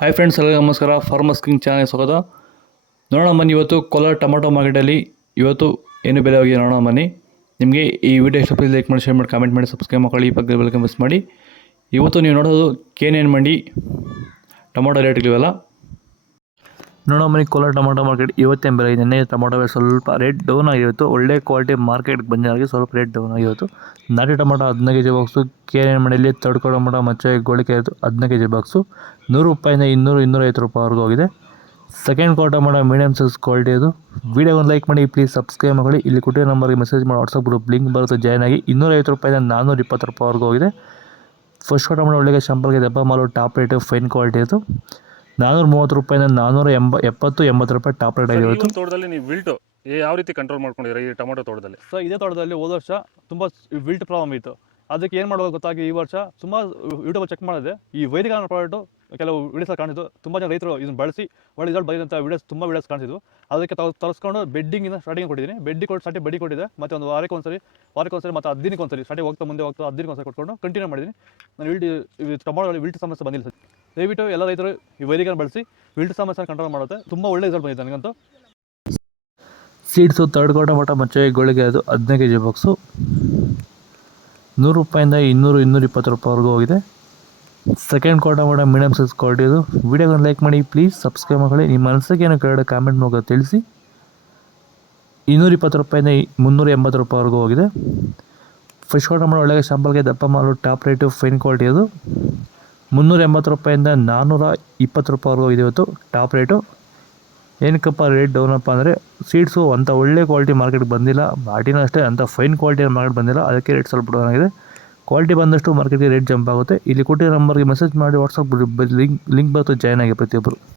Hi friends, ಎಲ್ಲರಿಗೂ ನಮಸ್ಕಾರ. Farmers king channel ಸ್ವಾಗತ. ನೋಡೋಣ ಬನ್ನಿ, ಇವತ್ತು ಕೋಲಾರ ಟೊಮಾಟೊ ಮಾರ್ಕೆಟಲ್ಲಿ ಇವತ್ತು ಏನು ಬೆಲೆ ಹೋಗಿದೆ ನೋಡೋಣ ಬನ್ನಿ. ನಿಮಗೆ ಈ ವಿಡಿಯೋ ಇಷ್ಟ ಲೈಕ್ ಮಾಡಿ, ಶೇರ್ ಮಾಡಿ, ಕಾಮೆಂಟ್ ಮಾಡಿ, ಸಬ್ಸ್ಕ್ರೈಬ್ ಮಾಡಿ, ಈ ಪಕ್ಕದ ಬೆಲ್ ಮಿಸ್ ಮಾಡಿ. ಇವತ್ತು ನೀವು ನೋಡೋದು KNN ಮಂಡಿ ಟೊಮಾಟೊ ರೇಟ್ಗಳಿವೆಲ್ಲ ನೋಡೋ ಬನ್ನಿ. ಕೋಲಾರ ಟೊಮಾಟೊ ಮಾರ್ಕೆಟ್ ಇವತ್ತೇನು ಬೆಲೆ ಇದೆ? ನೆನ್ನೆ ಟೊಮಾಟೊ ಸ್ವಲ್ಪ ರೇಟ್ ಡೌನ್ ಆಗಿತ್ತು. ಒಳ್ಳೆ ಕ್ವಾಲಿಟಿ ಮಾರ್ಕೆಟ್ಗೆ ಬಂದಾಗಿ ಸ್ವಲ್ಪ ರೇಟ್ ಡೌನ್ ಆಗಿತ್ತು. ನಾಟಿ ಟೊಮಾಟೊ 15 kg ಬಾಕ್ಸು KNN ಮಂಡಿಯಲ್ಲಿ ತಡ್ಕೊ ಟೊಮಾಟೊ ಮಚ್ಚೆ ಗೋಳಿಕೆ 15 kg ಬಾಕ್ಸು ₹100 200-250 ರೂಪಾಯಿವರೆಗೂ ಹೋಗಿದೆ. Second quality tomato medium size quality ಅದು. ವಿಡಿಯೋ ಒಂದು ಲೈಕ್ ಮಾಡಿ, ಪ್ಲೀಸ್ ಸಬ್ಸ್ಕ್ರೈಬ್ ಮಾಡಿ. ಇಲ್ಲಿ ಕೊಟ್ಟಿರೋ ನಂಬರ್ಗೆ ಮೆಸೇಜ್ ಮಾಡಿ, ವಾಟ್ಸಪ್ ಗ್ರೂಪ್ ಲಿಂಕ್ ಬರುತ್ತೆ, ಜಾಯ್ನ್ ಆಗಿ. ₹250 420 ರೂಪಾಯಿವರೆಗೂ ಹೋಗಿದೆ. ಫಸ್ಟ್ ಕ್ವಾಲಿಟಿ ಟೊಮಾಟೊ ಒಳ್ಳೆಗೆ ಶಾಂಪಲ್ಗೆ ದಪ್ಪ ಮಾಲು ಟಾಪ್ ರೇಟು ಫೈನ್ ಕ್ವಾಲಿಟಿ ಅದು. ₹430 480 ರೂಪಾಯಿ ಟಾಪ್ ರೇಟ್ ಆಗಿರುತ್ತೆ. ತೋಟದಲ್ಲಿ ನೀವು ವಿಲ್ಟು ಯಾವ ರೀತಿ ಕಂಟ್ರೋಲ್ ಮಾಡ್ಕೊಂಡಿದ್ದೀರಾ ಈ ಟೊಮಾಟೊ ತೋಟದಲ್ಲಿ? ಸೊ ಇದೇ ತೋಟದಲ್ಲಿ ಹೋದ ವರ್ಷ ತುಂಬ ವಿಲ್ಟ್ ಪ್ರಾಬ್ಲಮ್ ಇತ್ತು. ಅದಕ್ಕೆ ಏನು ಮಾಡೋದು ಗೊತ್ತಾಗಿ ಈ ವರ್ಷ ಸುಮಾರು ಯೂಟ್ಯೂಬಲ್ಲಿ ಚೆಕ್ ಮಾಡಿದೆ. ಈ ವೈದಿಕ ಅನ್ನೋ ಪ್ರಾಡಕ್ಟು ಕೆಲವು ವೀಡಿಯೋಸ್ ಕಾಣಿಸಿದ್ದು. ತುಂಬ ಜನ ರೈತರು ಇದನ್ನು ಬಳಸಿ ಒಳ್ಳೆ ರಿಸಲ್ಟ್ ಬಂದಿದ್ದಂಥ ವೀಡಿಯೋಸ್ ಕಾಣಿಸಿದ್ವು. ಅದಕ್ಕೆ ತರಿಸ್ಕೊಂಡು ಬೆಡ್ಡಿಂಗಿಂದ ಸ್ಟಾರ್ಟಿಂಗ್ ಕೊಟ್ಟಿದ್ದೀನಿ. ಸ್ಟಾರ್ಟಿಂಗ್ ಬಡ್ಡಿ ಕೊಟ್ಟಿದೆ. ಮತ್ತು ಒಂದು ವಾರಕ್ಕೆ ಒಂದ್ಸರಿ ಮತ್ತು 10 ದಿನಕ್ಕೆ ಒಂದ್ಸರಿ ಸ್ಟಾರ್ಟಿಂಗ್ ಹೋಗ್ತಾ 10 ದಿನಕ್ಕೆ ಒಂದ್ಸರಿ ಕೊಟ್ಕೊಂಡು ಕಂಟಿನ್ಯೂ ಮಾಡಿದ್ದೀನಿ. ನಾನು ಟೊಮಾಟೋದಲ್ಲಿ ವಿಲ್ಟ್ ಸಮಸ್ಯೆ ಬಂದಿಲ್ಲ ಸರ್. ದಯವಿಟ್ಟು ಎಲ್ಲ ರೈತರು ಈ ವೈದಿಕನ ಬಳಸಿ ವಿಲ್ಟ್ ಸಮಸ್ಯೆ ಕಂಟ್ರೋಲ್ ಮಾಡುತ್ತೆ. ತುಂಬ ಒಳ್ಳೆ ರಿಸಲ್ಟ್ ಬಂದಿದೆ ನನಗಂತೂ. ಸೀಡ್ಸು ತರ್ಡ್ ಕ್ವಾಲಿಟಿ ಟೊಮಾಟೊ ಮಚ್ಚೆ ಗೋಳಿಗೆ ಅದು 15 kg ಬಾಕ್ಸು ₹100 200-220 ರೂಪಾಯಿವರೆಗೂ ಹೋಗಿದೆ. Second quality tomato medium size quality ಅದು. ವಿಡಿಯೋಗಳನ್ನು ಲೈಕ್ ಮಾಡಿ, ಪ್ಲೀಸ್ ಸಬ್ಸ್ಕ್ರೈಬ್ ಮಾಡಿ. ನಿಮ್ಮ ಮನಸ್ಸಿಗೆ ಏನೋ ಕೆಳಗಡೆ ಕಾಮೆಂಟ್ ಮೂಲಕ ತಿಳಿಸಿ. ₹220 380 ರೂಪಾಯಿವರೆಗೂ ಹೋಗಿದೆ. ಫಸ್ಟ್ ಕ್ವಾಲಿಟಿ ಟೊಮಾಟೊ ಒಳ್ಳೆಗೆ ಶಾಂಪಲ್ಗೆ ದಪ್ಪ ಮಾಲು ಟಾಪ್ ರೇಟು ಫೈನ್ ಕ್ವಾಲಿಟಿ ಅದು. ₹380 420 ರೂಪಾಯಿವರೆಗೂ ಹೋಗಿದೆ ಇವತ್ತು ಟಾಪ್ ರೇಟು. ಏನಕ್ಕಪ್ಪ ರೇಟ್ ಡೌನಪ್ಪ ಅಂದರೆ ಸೀಡ್ಸು ಅಂಥ ಒಳ್ಳೆ ಕ್ವಾಲಿಟಿ ಮಾರ್ಕೆಟ್ಗೆ ಬಂದಿಲ್ಲ. ನಾಟಿನೂ ಅಷ್ಟೇ ಅಂಥ ಫೈನ್ ಕ್ವಾಲಿಟಿ ಮಾರ್ಕೆಟ್ ಬಂದಿಲ್ಲ. ಅದಕ್ಕೆ ರೇಟ್ ಸ್ವಲ್ಪ ಡೌನ್ ಆಗಿದೆ. ಕ್ವಾಲಿಟಿ ಬಂದಷ್ಟು ಮಾರ್ಕೆಟ್ಗೆ ರೇಟ್ ಜಂಪ್ ಆಗುತ್ತೆ. ಇಲ್ಲಿ ಕೊಟ್ಟಿರೋ ನಂಬರ್ಗೆ ಮೆಸೇಜ್ ಮಾಡಿ, ವಾಟ್ಸಪ್ ಲಿಂಕ್ ಬರುತ್ತೆ, ಜಾಯ್ನ್ ಆಗಿ ಪ್ರತಿಯೊಬ್ಬರು.